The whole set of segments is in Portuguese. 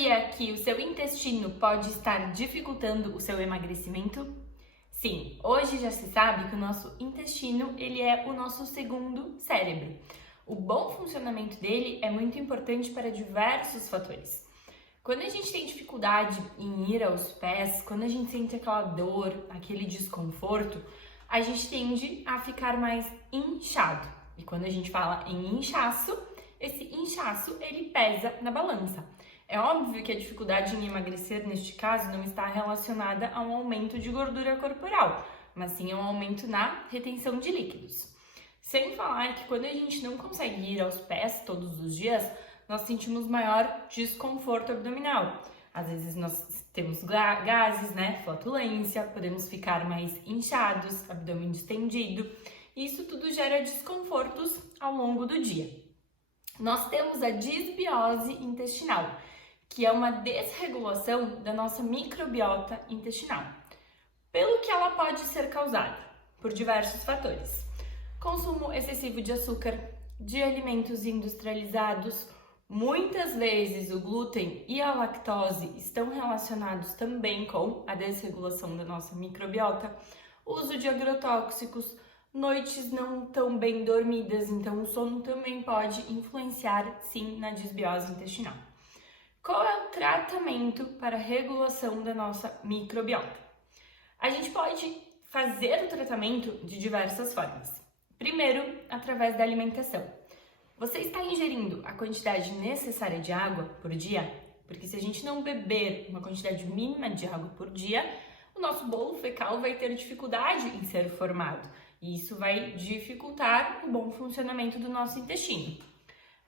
sabia que o seu intestino pode estar dificultando o seu emagrecimento? Sim, hoje já se sabe que o nosso intestino ele é o nosso segundo cérebro. O bom funcionamento dele é muito importante para diversos fatores. Quando a gente tem dificuldade em ir aos pés, quando a gente sente aquela dor, aquele desconforto, a gente tende a ficar mais inchado. E quando a gente fala em inchaço, esse inchaço ele pesa na balança. É óbvio que a dificuldade em emagrecer, neste caso, não está relacionada a um aumento de gordura corporal, mas sim a um aumento na retenção de líquidos. Sem falar que quando a gente não consegue ir aos pés todos os dias, nós sentimos maior desconforto abdominal. Às vezes nós temos gases, flatulência, podemos ficar mais inchados, abdômen distendido. E isso tudo gera desconfortos ao longo do dia. Nós temos a disbiose intestinal, que é uma desregulação da nossa microbiota intestinal. Pelo que ela pode ser causada? Por diversos fatores. Consumo excessivo de açúcar, de alimentos industrializados. Muitas vezes o glúten e a lactose estão relacionados também com a desregulação da nossa microbiota. Uso de agrotóxicos, noites não tão bem dormidas, então o sono também pode influenciar sim na disbiose intestinal. Qual é o tratamento para a regulação da nossa microbiota? A gente pode fazer o tratamento de diversas formas. Primeiro, através da alimentação. Você está ingerindo a quantidade necessária de água por dia? Porque se a gente não beber uma quantidade mínima de água por dia, o nosso bolo fecal vai ter dificuldade em ser formado. E isso vai dificultar o bom funcionamento do nosso intestino.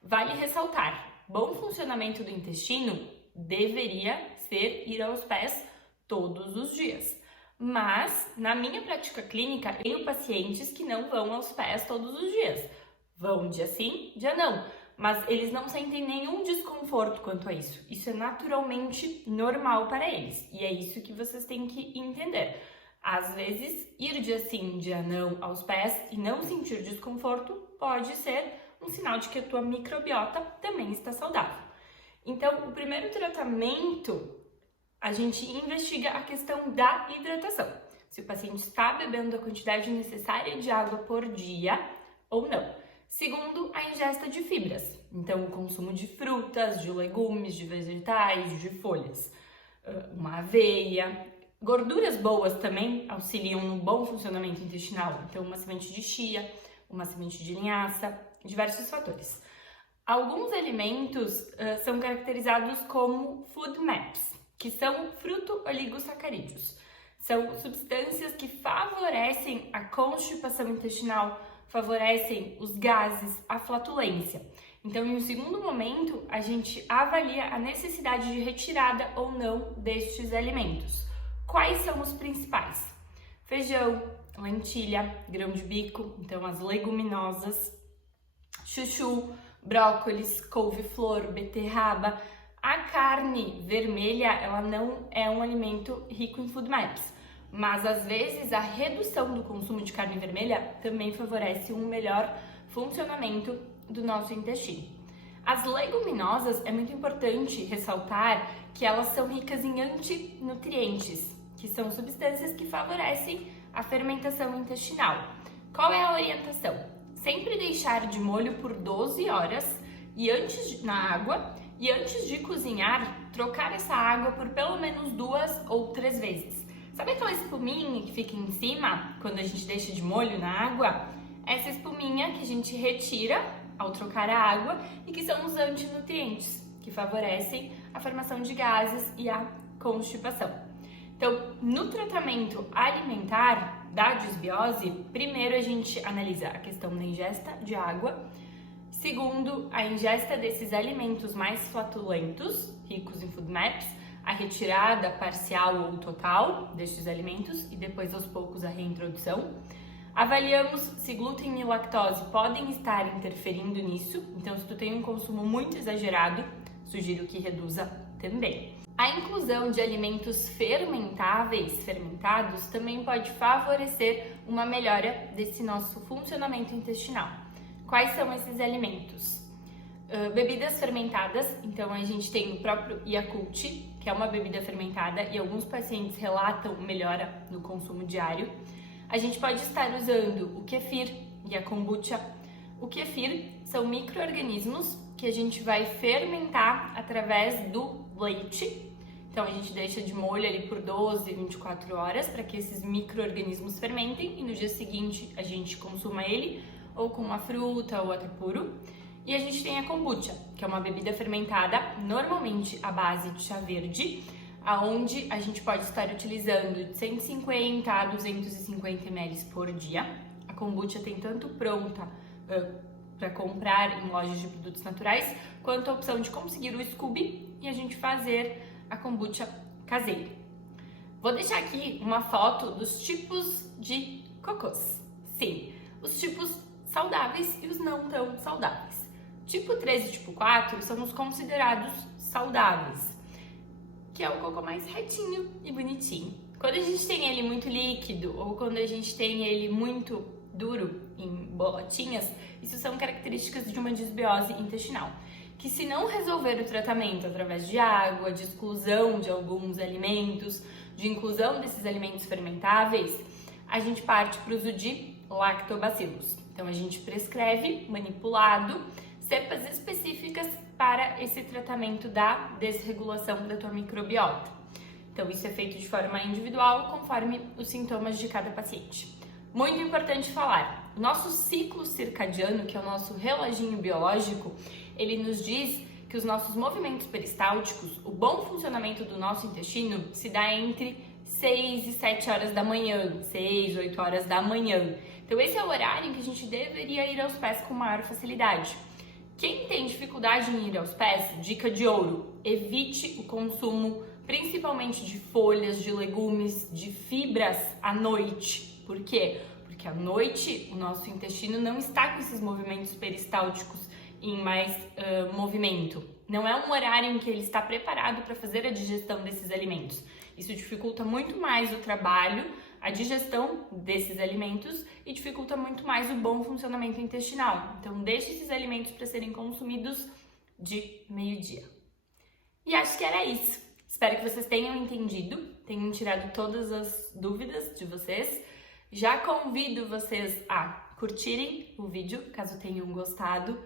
Vale ressaltar, bom funcionamento do intestino deveria ser ir aos pés todos os dias. Mas, na minha prática clínica, eu tenho pacientes que não vão aos pés todos os dias. Vão dia sim, dia não. Mas eles não sentem nenhum desconforto quanto a isso. Isso é naturalmente normal para eles. E é isso que vocês têm que entender. Às vezes, ir dia sim, dia não aos pés e não sentir desconforto pode ser um sinal de que a tua microbiota também está saudável. Então, o primeiro tratamento, a gente investiga a questão da hidratação. Se o paciente está bebendo a quantidade necessária de água por dia ou não. Segundo, a ingesta de fibras. Então, o consumo de frutas, de legumes, de vegetais, de folhas. Uma aveia. Gorduras boas também auxiliam no bom funcionamento intestinal. Então, uma semente de chia, uma semente de linhaça, diversos fatores. Alguns alimentos são caracterizados como food maps, que são fruto-oligosacarídeos. São substâncias que favorecem a constipação intestinal, favorecem os gases, a flatulência. Então, em um segundo momento, a gente avalia a necessidade de retirada ou não destes alimentos. Quais são os principais? Feijão, lentilha, grão de bico, então as leguminosas, chuchu, brócolis, couve-flor, beterraba. A carne vermelha, ela não é um alimento rico em food maps, mas às vezes a redução do consumo de carne vermelha também favorece um melhor funcionamento do nosso intestino. As leguminosas, é muito importante ressaltar que elas são ricas em antinutrientes, que são substâncias que favorecem a fermentação intestinal. Qual é a orientação? Sempre deixar de molho por 12 horas na água e antes de cozinhar, trocar essa água por pelo menos 2 ou 3 vezes. Sabe aquela espuminha que fica em cima quando a gente deixa de molho na água? Essa espuminha que a gente retira ao trocar a água e que são os antinutrientes, que favorecem a formação de gases e a constipação. Então, no tratamento alimentar da disbiose, primeiro a gente analisa a questão da ingesta de água, segundo, a ingesta desses alimentos mais flatulentos, ricos em food maps, a retirada parcial ou total destes alimentos e depois aos poucos a reintrodução. Avaliamos se glúten e lactose podem estar interferindo nisso, então se tu tem um consumo muito exagerado, sugiro que reduza também. A inclusão de alimentos fermentados, também pode favorecer uma melhora desse nosso funcionamento intestinal. Quais são esses alimentos? Bebidas fermentadas, então a gente tem o próprio Yakult, que é uma bebida fermentada e alguns pacientes relatam melhora no consumo diário. A gente pode estar usando o kefir e a kombucha. O kefir são micro-organismos que a gente vai fermentar através do leite. Então a gente deixa de molho ali por 12, 24 horas para que esses micro-organismos fermentem e no dia seguinte a gente consuma ele ou com uma fruta ou até puro. E a gente tem a kombucha, que é uma bebida fermentada normalmente à base de chá verde, aonde a gente pode estar utilizando de 150 a 250 ml por dia. A kombucha tem tanto pronta para comprar em lojas de produtos naturais, quanto a opção de conseguir o Scooby e a gente fazer a kombucha caseira. Vou deixar aqui uma foto dos tipos de cocôs. Sim, os tipos saudáveis e os não tão saudáveis. Tipo 3 e tipo 4 são os considerados saudáveis, que é o cocô mais retinho e bonitinho. Quando a gente tem ele muito líquido ou quando a gente tem ele muito duro em bolotinhas, isso são características de uma disbiose intestinal, que se não resolver o tratamento através de água, de exclusão de alguns alimentos, de inclusão desses alimentos fermentáveis, a gente parte para o uso de lactobacilos. Então a gente prescreve, manipulado, cepas específicas para esse tratamento da desregulação da tua microbiota. Então isso é feito de forma individual, conforme os sintomas de cada paciente. Muito importante falar, o nosso ciclo circadiano, que é o nosso reloginho biológico, ele nos diz que os nossos movimentos peristálticos, o bom funcionamento do nosso intestino se dá entre 6 e 7 horas da manhã, 6, 8 horas da manhã. Então esse é o horário em que a gente deveria ir aos pés com maior facilidade. Quem tem dificuldade em ir aos pés, dica de ouro, evite o consumo principalmente de folhas, de legumes, de fibras à noite. Por quê? Porque à noite o nosso intestino não está com esses movimentos peristálticos em mais movimento. Não é um horário em que ele está preparado para fazer a digestão desses alimentos. Isso dificulta muito mais o trabalho, a digestão desses alimentos e dificulta muito mais o bom funcionamento intestinal. Então, deixe esses alimentos para serem consumidos de meio-dia. E acho que era isso. Espero que vocês tenham entendido, tenham tirado todas as dúvidas de vocês. Já convido vocês a curtirem o vídeo, caso tenham gostado,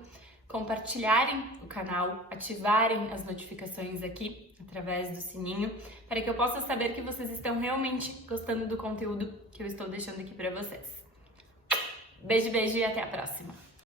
compartilharem o canal, ativarem as notificações aqui através do sininho, para que eu possa saber que vocês estão realmente gostando do conteúdo que eu estou deixando aqui para vocês. Beijo, beijo e até a próxima!